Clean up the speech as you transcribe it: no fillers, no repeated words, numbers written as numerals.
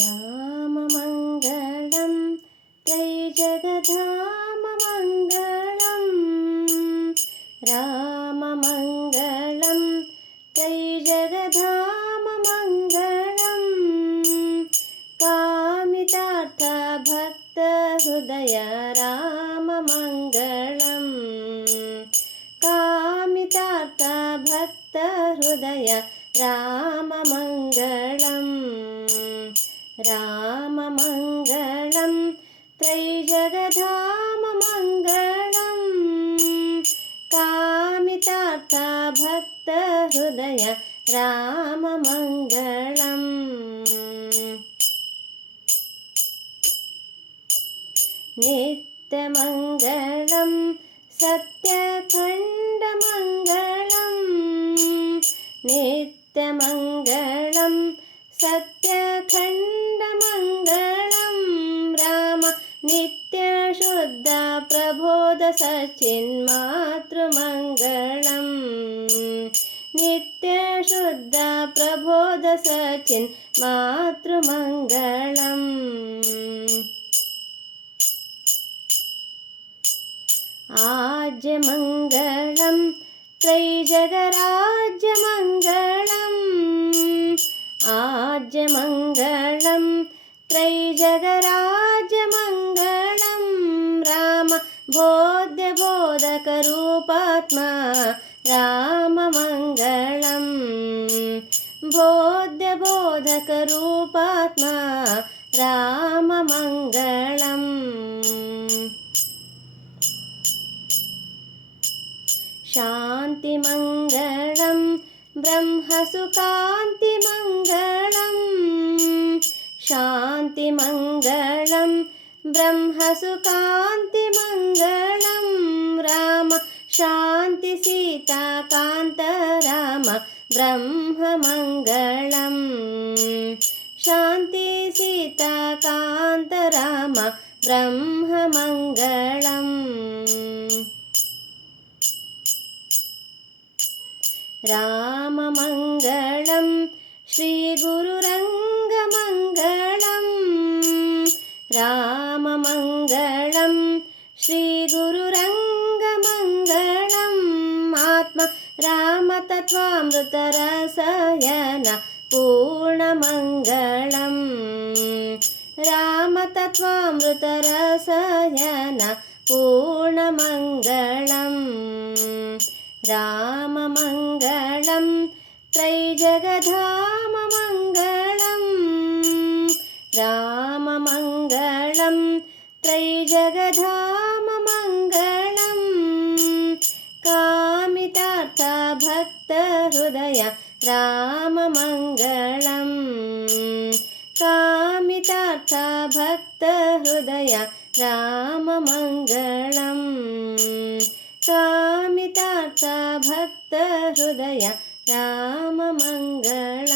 राममङ्गलं त्रैजगधाममङ्गलम् राममङ्गलं त्रैजगधाममङ्गलम् कामितार्थभक्तहृदय राममङ्गलम् कामितार्थभक्तहृदय राममङ्गलम् राममङ्गलं त्रैजगधाममङ्गलम् कामितार्थभक्तहृदय राममङ्गलम् नित्यमङ्गलं सत्यखण्डमङ्गलम् नित्यमङ्गलं सत्यखण्डमङ्गलं राम नित्यशुद्ध प्रबोध सच्चिन्मातृमङ्गलम् नित्यशुद्ध प्रबोध सच्चिन्मातृमङ्गलम् आज्यमङ्गलं त्रैजगराज्यमङ्गलम् आज्यमङ्गलं त्रैजगराज्यमङ्गलं राम बोध्यबोधकरूपात्मा राममङ्गलं बोध्यबोधकरूपात्मा राममङ्गलम् शान्तिमङ्गलं ब्रह्मसुखान्तिमङ्गलं शान्तिमङ्गलं ब्रह्मसुखान्तिमङ्गलं राम शान्तिसीताकान्त राम ब्रह्ममङ्गलं शान्तिसीताकान्त राम ब्रह्ममङ्गलम् राममङ्गलं श्रीगुरुरङ्गमङ्गलं राममङ्गलं श्रीगुरुरङ्गमङ्गलम् आत्मा रामतत्त्वामृतरसायन पूर्णमङ्गलं रामतत्त्वामृतरसायन पूर्णमङ्गलम् राममङ्गलं त्रैजगधाममङ्गलम् राममङ्गलं त्रैजगधाममङ्गलम् कामितार्थभक्तहृदय राममङ्गलम् कामितार्थभक्तहृदय राममङ्गलम् कामितार्थभक्तहृदय राममङ्गलम्।